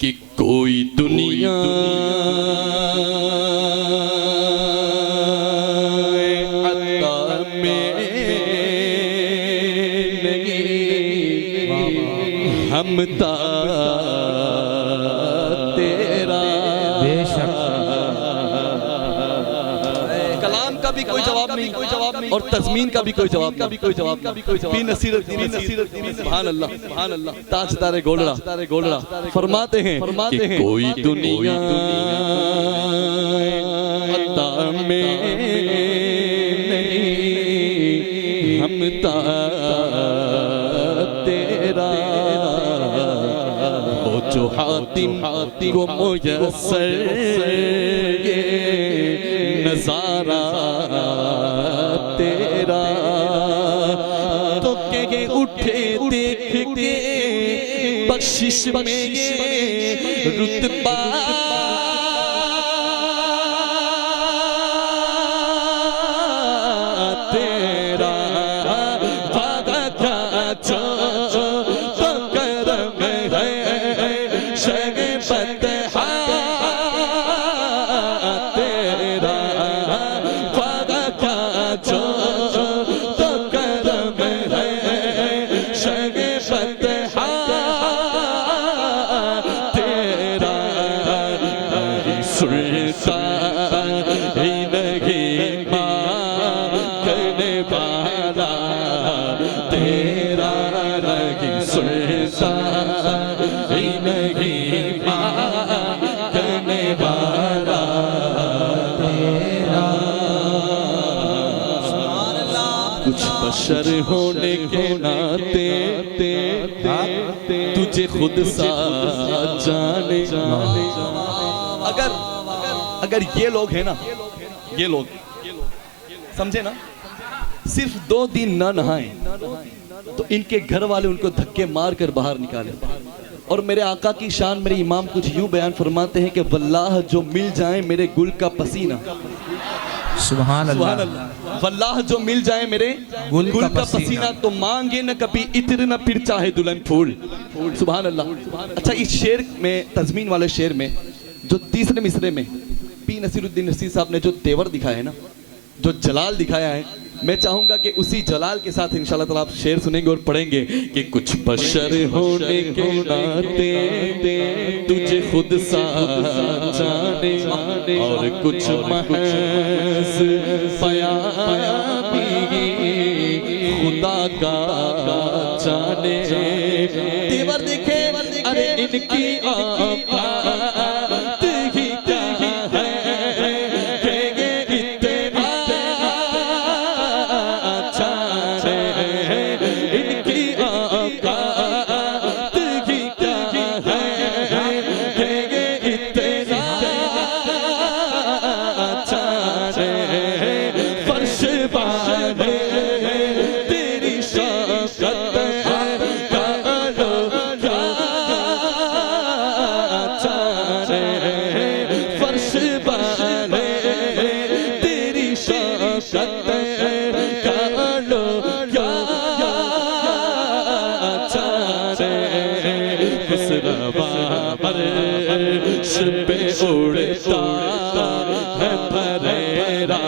कि कोई दुनिया अता में नहीं, हम ता तेरा। बेशक कलाम का भी कोई जवाब नहीं, और तज़मीन का भी कोई जवाब नहीं। नसीरुद्दीन सुभान अल्लाह, सुभान अल्लाह। ताजदारे गोलड़ा फरमाते हैं कि कोई दुनिया अता में नहीं, हम ता तेरा। वो जो हातिम को मुयस्सर ये नजारा तेरा, तो के उठे देख के बख्शिश में ये रुतबा तेरा। वादा क्या जो तो करम है शगे फतहा तेरा। वादा क्या जो तो करम है शगे फतहा तेरा। सुरता ही नहीं मांगने वाला तेरा, नहीं सुरता ही नहीं मांगने वाला तेरा। कुछ बशर होने के नाते तुझे खुद सा जाने। अगर ये लोग हैं ना, ये लोग समझे ना, सिर्फ 2 दिन ना नहाएं तो इनके घर वाले उनको धक्के मार कर बाहर निकाले। और मेरे आका की शान मेरे इमाम कुछ यूं बयान फरमाते हैं कि वल्लाह जो मिल जाए मेरे गुल का पसीना, सुभान अल्लाह, वल्लाह जो मिल जाए मेरे गुल का पसीना, तो मांगे न कभी इत्र न फिर चाहे दुल्हन फूल। सुभान अल्लाह। अच्छा, इस शेर में, तज़मीन वाले शेर में जो तीसरे मिसरे में पी नसीरुद्दीन नसीर साहब ने जो तेवर दिखाया है ना, जो जलाल दिखाया है, मैं चाहूंगा कि उसी जलाल के साथ इंशाल्लाह ताला आप शेर सुनेंगे और पढ़ेंगे कि कुछ बशर होने के नाते तुझे खुद सा जाने, और कुछ महज पयामी खुदा का जाने। तेवर देखे अरे इनकी औकात ही क्या है कि ये इतना जाने। इनकी औकात ही क्या है कि ये इतना जाने। फर्श वाले तेरी शौकत है कालो जाने। फर्श वाले तेरी शौकत है कालो जाने। खुसरवा अर्श पे उड़ता है फरेरा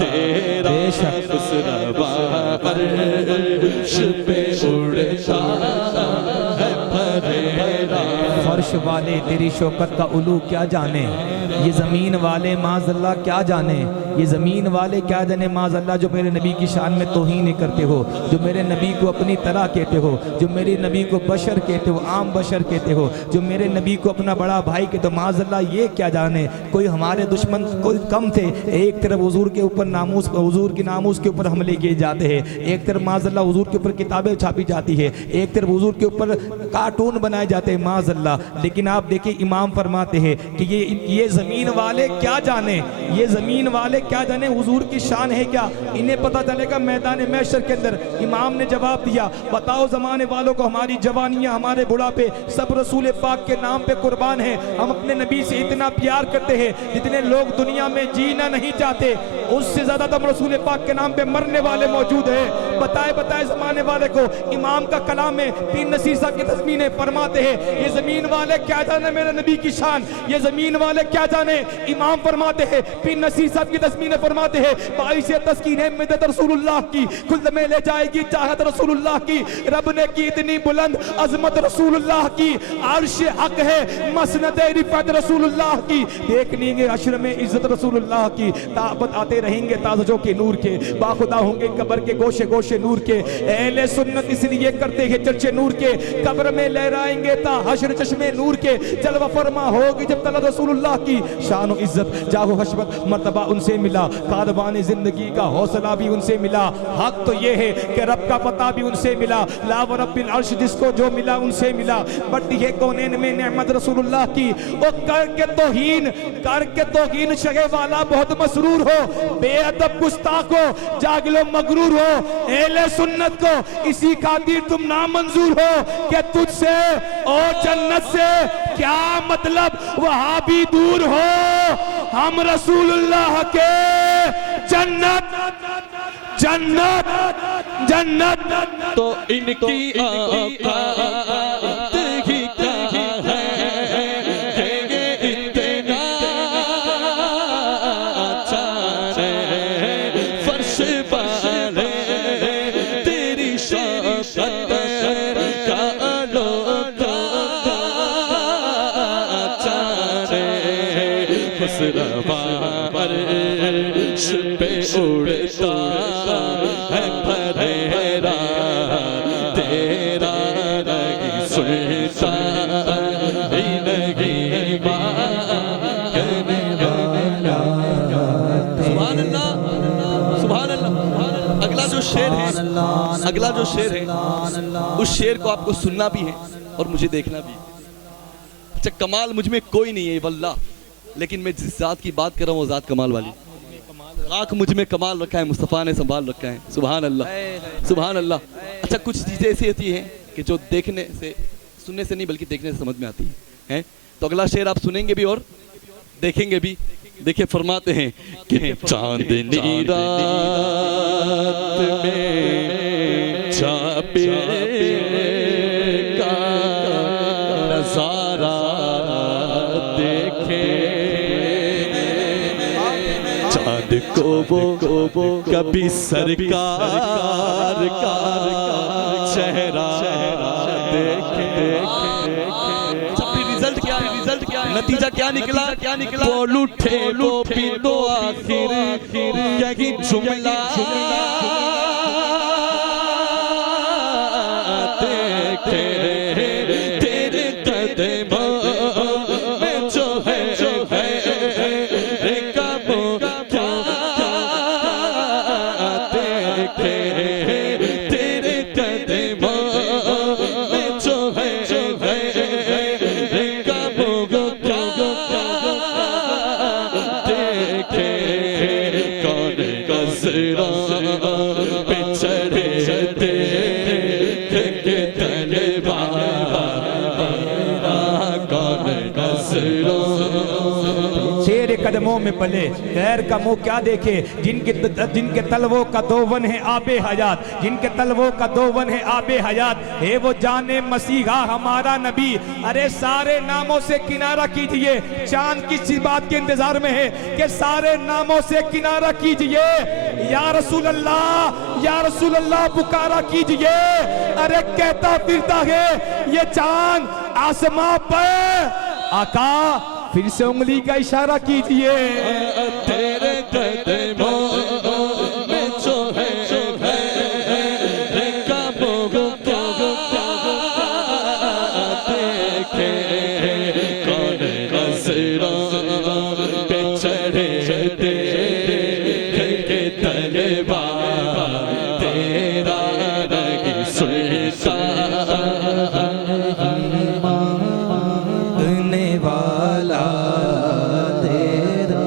तेरा। खुसरवा अर्श पे उड़ता है फरेरा। फर्श वाले तेरी शौकत का उलू क्या जाने, ये ज़मीन वाले माज़अल्लाह क्या जाने। ये ज़मीन वाले क्या जाने माज़अल्लाह, जो मेरे नबी की शान में तौहीन करते हो, जो मेरे नबी को अपनी तरह कहते हो, जो मेरे नबी को बशर कहते हो, आम बशर कहते हो, जो मेरे नबी को अपना बड़ा भाई कहते हो, माज़अल्लाह ये क्या जाने। कोई हमारे दुश्मन कोई कम थे, एक तरफ हुजूर के ऊपर नामूस, हुजूर की नामूस के ऊपर हमले किए जाते हैं, एक तरफ माज़अल्लाह हुजूर के ऊपर किताबें छापी जाती है, एक तरफ हुजूर के ऊपर कार्टून बनाए जाते हैं माज़अल्लाह। लेकिन आप देखिए इमाम फरमाते हैं कि ये ज़मीन वाले क्या जाने, ये ज़मीन वाले क्या जाने हुजूर की शान है क्या, इन्हें पता चलेगा मैदान महशर के अंदर। इमाम ने जवाब दिया, बताओ ज़माने वालों को, हमारी जवानियाँ हमारे बुढ़ापे सब रसूल पाक के नाम पे कुर्बान है। हम अपने नबी से इतना प्यार करते हैं जितने लोग दुनिया में जीना नहीं चाहते, उससे ज़्यादा तो रसूल पाक के नाम पे मरने वाले मौजूद है। बताए बताए ज़माने वाले को, इमाम का कलाम में पीर नसीर साहब की तस्मीनें फरमाते हैं, ये ज़मीन वाले क्या जाने मेरे नबी की शान, ये ज़मीन वाले क्या जाने। इमाम फरमाते हैं, पीर नसीर साहब की तस्मीनें फरमाते हैं, बाइश तस्कीन है मिदत रसूलुल्लाह की, खुल्द में ले जाएगी चाहत रसूलुल्लाह की, रब ने की इतनी बुलंद अजमत रसूलुल्लाह की, अर्श हक है मसनद रिफत रसूलुल्लाह की, देख लेंगे अशर में इज्जत रसूलुल्लाह की, ताबत आते रहेंगे ताजों के नूर के, बाखुदा होंगे कब्र के गोशे गोशे नूर के, अहले सुन्नत इसलिए करते हैं चर्चे नूर के, कब्र में लहराएंगे ता हशर चश्मे नूर के, जलवा फरमा होगी जब तलत रसूलुल्लाह की, शान व इज्जत जाहो हशमत मर्तबा उनसे मिला, कारवान जिंदगी का हौसला भी उनसे मिला। हक तो ये है कि रब का पता भी उनसे मिला, ला व रब्बिल अर्श जिसको जो मिला उनसे मिला। बढ़ती है कौनैन में नेमत रसूलुल्लाह की, वो करके तौहीन शगे वाला बहुत मसरूर हो, बेअदब गुस्ताख हो, जागिलो मगरूर हो, अहले सुन्नत को इसी खातिर तुम नामंजूर हो कि तुझसे और जन्नत से क्या मतलब, वहां भी दूर हो, हम रसूलुल्लाह के जन्नत जन्नत जन्नत। तो इनकी औकात ही क्या है, ये इतना अच्छा है, फर्श वाले तेरी शौकत का अनोखा अच्छा है, खुसरवा अर्श पे उड़ता है फरेरा, तेरा नहीं सुनता ही नहीं मांगने वाला। सुभान अल्लाह, सुभान अल्लाह। अगला जो शेर है, अगला जो शेर है, उस शेर को आपको सुनना भी है और मुझे देखना भी है। अच्छा, कमाल मुझ में कोई नहीं है वल्लाह, लेकिन मैं जिस जात की बात कर रहा हूँ वो जात कमाल वाली। आँख मुझ में कमाल रखा है, मुस्तफ़ा ने संभाल रखा है। सुभान अल्लाह, सुभान अल्लाह। अच्छा, कुछ चीज़ें ऐसी होती हैं कि जो देखने से, सुनने से नहीं बल्कि देखने से समझ में आती है। तो अगला शेर आप सुनेंगे भी और देखेंगे भी। देखिए, फरमाते हैं कि चांदनी रात में छापे का नजारा देखे, चांद को वो कभी सरकार का चेहरा देखे। रिजल्ट क्या है, रिजल्ट क्या है, नतीजा क्या निकला, क्या निकला? बोल उठे वो भी तो आखिर यही जुमला देखे, तेरे कदमों में जो है काबू क्या देखे, तेरे कदमों में जो है काबू क्या देखे, कौन गजरा पे चढ़े देखे तलवा, कौन गजरा शेर कदमों में पले गैर का मुंह क्या देखे, जिनके तलवों का दोवन है आबे हयात, जिनके तलवों का दोवन है आबे हयात, है वो जाने मसीहा हमारा नबी। अरे सारे नामों से किनारा कीजिए, चांद किसी बात के इंतजार में है कि सारे नामों से किनारा कीजिए, या रसूल अल्लाह या रसूल अल्लाह पुकारा कीजिए। अरे कहता फिरता है ये चांद आसमां पर, आका फिर से उंगली का इशारा कीजिए। तेरे कदमों में जो है काबू क्या देखे, कौन गजरा पे चढ़े देखे तलवा, तेरा नहीं सुनता वाला तेरा।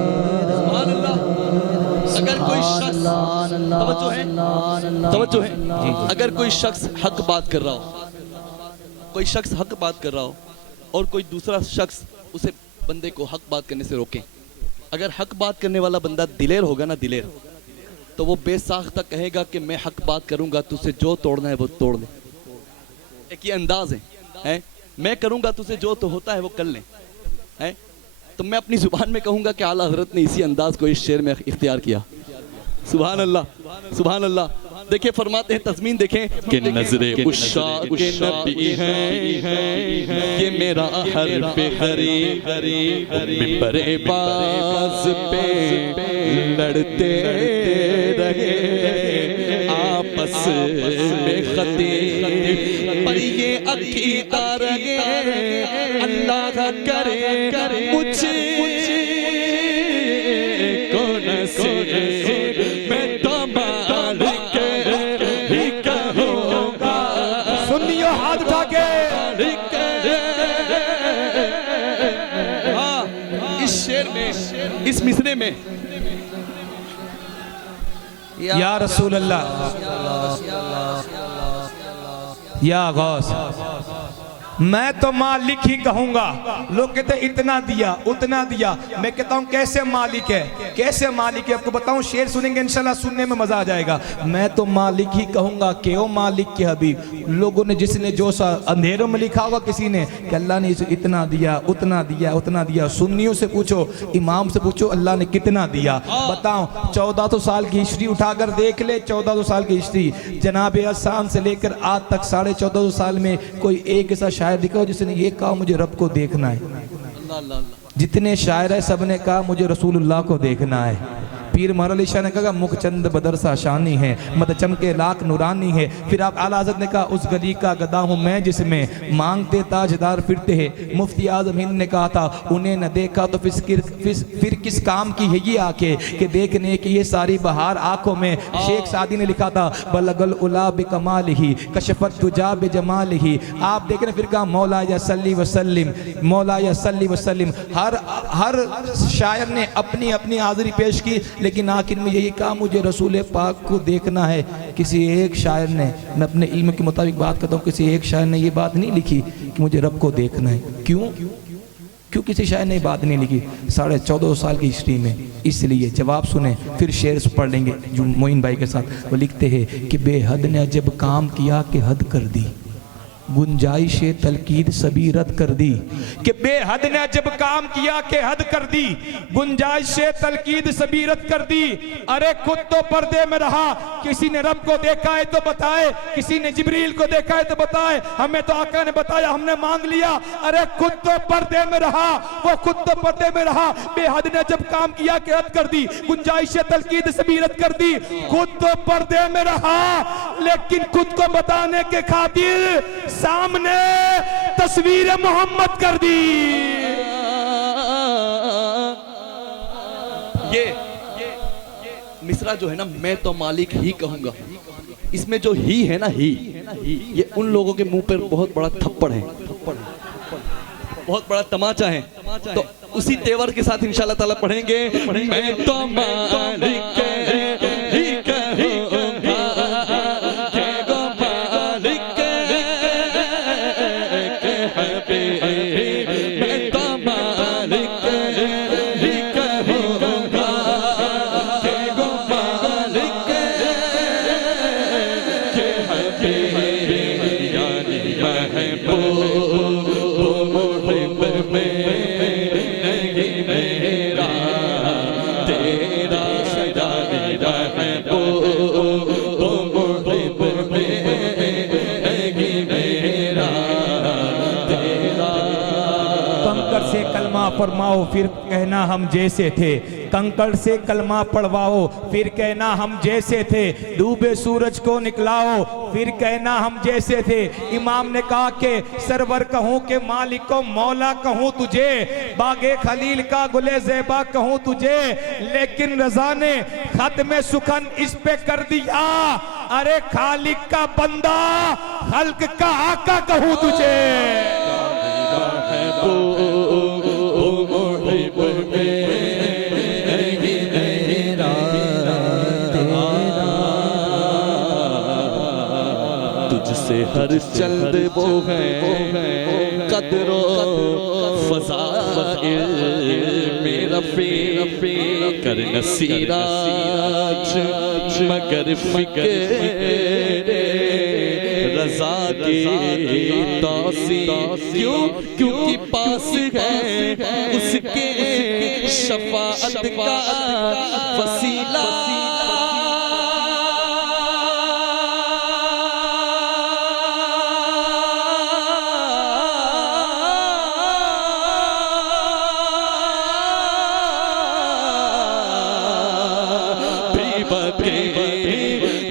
तवज्जो है। अगर कोई शख्स हक बात कर रहा हो, कोई शख्स हक बात कर रहा हो और कोई दूसरा शख्स उसे बंदे को हक बात करने से रोके, अगर हक बात करने वाला बंदा दिलेर होगा ना, दिलेर, तो वो बेसाख्ता कहेगा कि मैं हक बात करूंगा, तुझसे जो तोड़ना है वो तोड़ ले। एक ये अंदाज है? मैं करूंगा, तुझसे जो तो होता है वो कर ले, है? तो मैं अपनी जुबान में कहूंगा कि आला हजरत ने इसी अंदाज को इस शेर में इख्तियार किया। सुभान अल्लाह, सुभान अल्लाह। देखिए फरमाते हैं, तज़मीन देखें कि नजरे उशाक के नबी हैं, ये मेरा हर पे हरी मिंबरे बाज पे लड़ते रहे आपस में खतीब, पर ये अकीदा रहे अल्लाह करे मुझे कौन से मैं तो मालिक ही कहूँगा। सुनियो हाथ उठा के। हाँ, इस शेर में, इस मिसरे में या रसूल अल्लाह, या गौस, मैं तो मालिक ही कहूंगा। लोग कहते हैं इतना दिया उतना दिया, मैं कहता हूं कैसे मालिक है, कैसे मालिक है आपको बताऊं। शेर सुनेंगे इंशाल्लाह, सुनने में मजा आ जाएगा। मैं तो मालिक ही कहूंगा, क्यों मालिक के हबीब। लोगों ने जिसने जो सा अंधेरों में लिखा होगा किसी ने कि अल्लाह ने इतना दिया उतना दिया उतना दिया। सुन्नियों से पूछो, इमाम से पूछो, अल्लाह ने कितना दिया बताओ। 1400 साल की हिस्ट्री उठाकर देख ले, 1400 साल की हिस्ट्री, जनाब हसन से लेकर आज तक 1450 साल में कोई एक ऐसा शायर दिखाओ जिसने ये कहा मुझे रब को देखना है। जितने शायर है सब ने कहा मुझे रसूलुल्लाह को देखना है। पीर महर अली शाह ने कहा मुखचंद बदरसा शानी है, मत चमके लाख नूरानी है। फिर आप आला हज़रत ने कहा उस गली का गदा हूँ मैं जिसमें मांगते ताजदार फिरते हैं। मुफ्ती आजम हिंद ने कहा था उन्हें न देखा तो फिर किस काम की है ये आंखें कि देखने की ये सारी बहार आंखों में। शेख सादी ने लिखा था बलगल उला बिकमाल ही कशफत तुजा बिजमाल ही। आप देख रहे फिर कहा मौला या सल्ली वसल्लिम, मौला या सल्ली वसल्लिम। हर शायर ने अपनी अपनी हाजिरी पेश की, लेकिन आखिर में यही कहा मुझे रसूल पाक को देखना है। किसी एक शायर ने, मैं अपने इल्म के मुताबिक बात करता हूँ, किसी एक शायर ने ये बात नहीं लिखी कि मुझे रब को देखना है। क्यों किसी शायर ने बात नहीं लिखी 1450 साल की हिस्ट्री में? इसलिए जवाब सुने, फिर शेर पढ़ लेंगे जो मोइन भाई के साथ। वो लिखते हैं कि बेहद ने जब काम किया कि हद कर दी, गुंजाइश तलकीद सभी रद्द कर दी। कि बेहद ने जब काम किया कि हद कर दी, गुंजाइश तलकीद सभी रद्द कर दी। अरे खुद तो पर्दे में रहा, किसी ने रब को देखा है तो बताए, किसी ने जिब्रील को देखा है तो बताए, हमें तो आका ने बताया हमने मांग लिया। अरे खुद तो पर्दे में रहा, वो खुद तो पर्दे में रहा। बेहद ने जब काम किया कि हद कर दी, गुंजाइश तलकीद सभी रद्द कर दी। खुद तो पर्दे में रहा, लेकिन खुद को बताने के खातिर सामने तस्वीर मोहम्मद कर दी। ये मिसरा जो है ना, मैं तो मालिक ही कहूंगा, इसमें जो ही है ना, ही ये उन लोगों के मुंह पर बहुत बड़ा थप्पड़ है, बहुत बड़ा तमाचा है। तो उसी तेवर के साथ इंशाल्लाह ताला पढ़ेंगे मैं तो मालिक ही कहूंगा। फरमाओ फिर कहना हम जैसे थे, कंकड़ से कलमा पढ़वाओ फिर कहना हम जैसे थे। डूबे सूरज को निकलाओ फिर कहना हम जैसे थे। इमाम ने कहा कि सरवर कहूँ के मालिक को मौला कहूँ तुझे, बागे खलील का गुले ज़ेबा कहूँ तुझे, लेकिन रज़ा ने खत में सुखन इस पे कर दिया। अरे खालिक का बंदा खल्क का आका कहूँ तुझे। वो है कदरो फज़ाइल मेरा कर नसीराज मगर फिक्र रज़ा की तौसी क्यों क्योंकि पास है उसके शफाअत का वसीला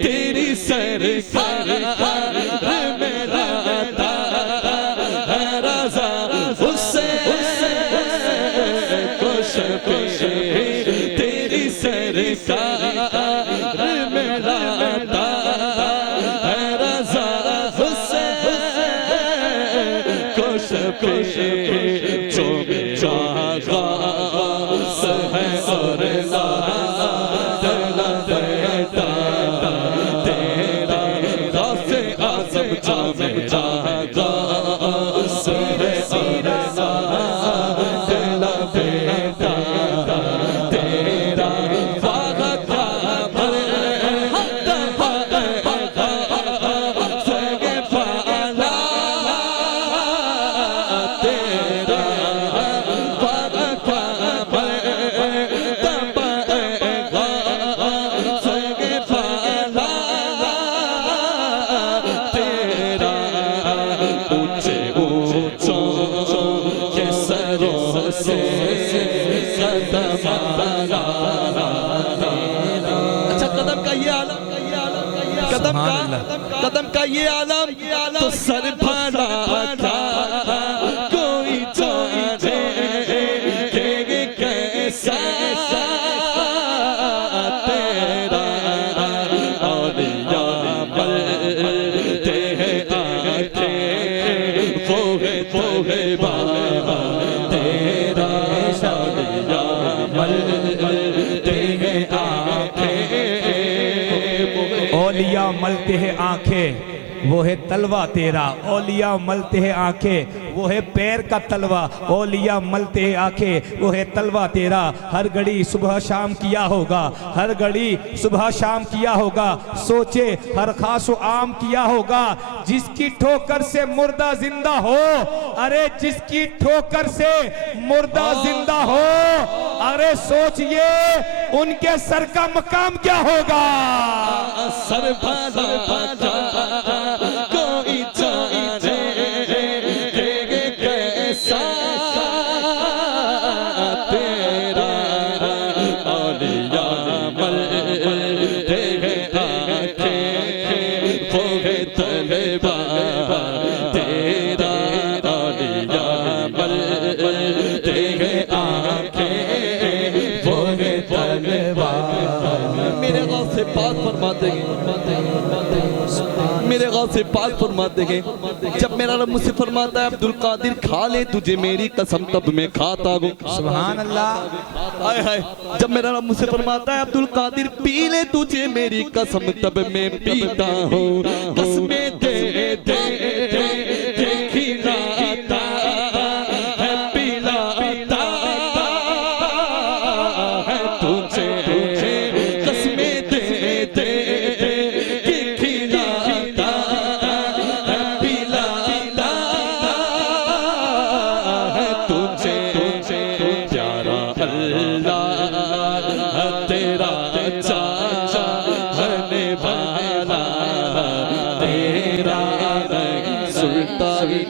तेरी सरकार मेरा रज़ा हुसैन को शफे तेरी सरकार मेरा रज़ा हुसैन को शफे जो मेरा गास है और कदम का ये आलम तो सर भाला था कोई जाने के कैसा तेरा औलिया मलते हैं आंखें वो है बाबा तेरा औलिया मलते हैं आंखें औलिया मलते हैं आंखें वो है तलवा तेरा। औलिया मलते हैं आंखें वो है पैर का तलवा। औलिया मलते हैं आंखें वो है तलवा तेरा। हर घड़ी सुबह शाम किया होगा, हर घड़ी सुबह शाम किया होगा, सोचे हर खासो आम किया होगा। जिसकी ठोकर से मुर्दा जिंदा हो, अरे जिसकी ठोकर से मुर्दा जिंदा हो, अरे सोचिए उनके सर का मकाम क्या होगा। सर भाला कोई जाने कैसा तेरा औलिया मलते हैं आंखें वो है तलवा तेरा औलिया मलते हैं आंखें वो है तलवा। मेरे गौस से पाक फरमाते हैं, मेरे गौस से पाक फरमाते हैं, जब मेरा रब मुझसे फरमाता है अब्दुल कादिर खा ले तुझे मेरी कसम तब मैं खाता हूँ। सुभान अल्लाह। हाय हाय। जब मेरा रब मुझसे फरमाता है अब्दुल कादिर पी ले तुझे मेरी कसम तब मैं पीता हूँ। कसमें दे दे खिलाता है पिलाता है तुझे। कसमें दे दे खिलाता है पिलाता है तुझे। प्यारा अल्लाह तेरा चाचा होने वाला तेरा सुनता ही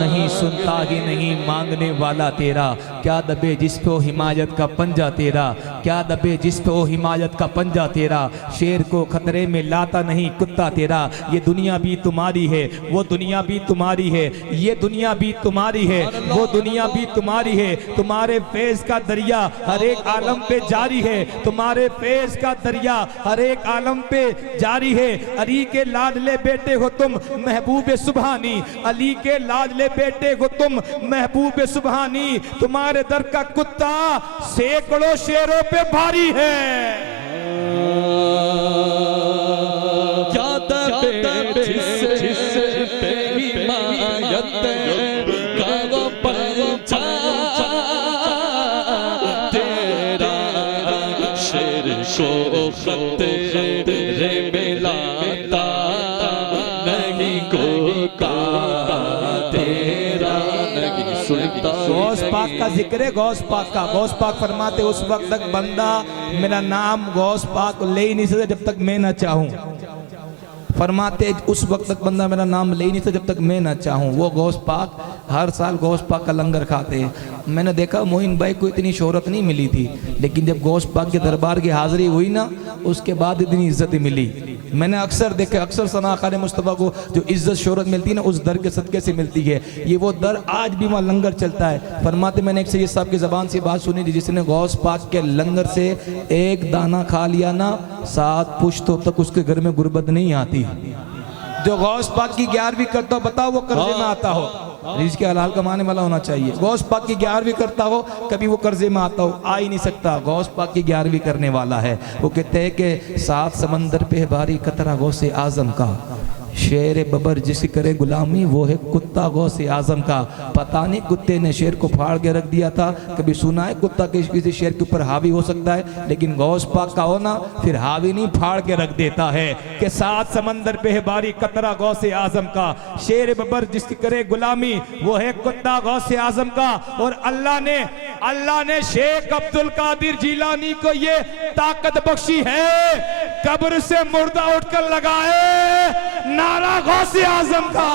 नहीं सुनता ही नहीं मांगने वाला तेरा। क्या दबे जिस पे हिमायत का पंजा तेरा, क्या दबे जिस पे हिमायत का पंजा तेरा। शेर को खतरे में लाता नहीं कुत्ता तेरा। ये दुनिया भी तुम्हारी है, वो दुनिया भी तुम्हारी है, ये दुनिया भी तुम्हारी है, वो दुनिया भी तुम्हारी है। तुम्हारे फैज़ का दरिया हर एक आलम पे जारी है, तुम्हारे फैज़ का दरिया हर एक आलम पे जारी है। अली के लाडले बेटे हो तुम महबूब सुबहानी, अली के लाडले बेटे हो तुम महबूब सुबहानी। तुम्हारे दर का कुत्ता सैकड़ों शेरों पे भारी है। क्या दबे कागो पंचा तेरा शेर को खत रे मिलाता नहीं कोता तेरा नहीं सुनता। गौस पाक का जिक्र है, गौस पाक का। गौस पाक फरमाते उस वक्त तक बंदा मेरा नाम गौस पाक ले ही नहीं सकता जब तक मैं ना चाहूं। फरमाते उस वक्त तक बंदा मेरा नाम ले ही नहीं सकता जब तक मैं ना चाहूं। वो गौस पाक हर साल गौस पाक का लंगर खाते हैं। मैंने देखा मोइन भाई को इतनी शोहरत नहीं मिली थी, लेकिन जब गौस पाक के दरबार की हाजिरी हुई ना, उसके बाद इतनी इज्जत मिली। मैंने अक्सर देखा, अक्सर सना खाने मुस्तफ़ा को जो इज्जत शोहरत मिलती है ना, उस दर के सदक़े से मिलती है। ये वो दर आज भी वहाँ लंगर चलता है। फरमाते मैंने एक सैयद साहब की ज़बान से बात सुनी थी, जिसने गौस पाक के लंगर से एक दाना खा लिया ना, 7 पुश्तों तक उसके घर में गुर्बत नहीं आती। जो गौस पाक की 11वीं करता हो, बताओ वो कर्जे में आता हो, रिज़्क़ हलाल कमाने वाला होना चाहिए। गौस पाक की 11वीं करता हो, कभी वो कर्जे में आता हो, आ ही नहीं सकता। गौस पाक की 11वीं करने वाला है। वो कहते हैं कि 7 समंदर पे भारी कतरा गौसे आजम का, शेर बबर जिसकी करे गुलामी वो है कुत्ता गौसे आजम का। पता नहीं कुत्ते ने शेर को फाड़ के रख दिया था, कभी सुना है कुत्ता किसी शेर के ऊपर हावी हो सकता है? लेकिन गौस पाक का होना फिर हावी नहीं, फाड़ के रख देता है कि 7 समंदर पे है बारी कतरा गौसे आजम का, शेर बबर जिसकी करे गुलामी वो है कुत्ता गौसे आजम का। और अल्लाह ने शेख अब्दुल कादिर जिलानी को ये ताकत बख्शी है, कब्र से मुर्दा उठकर लगाए नारा गौसे आजम का।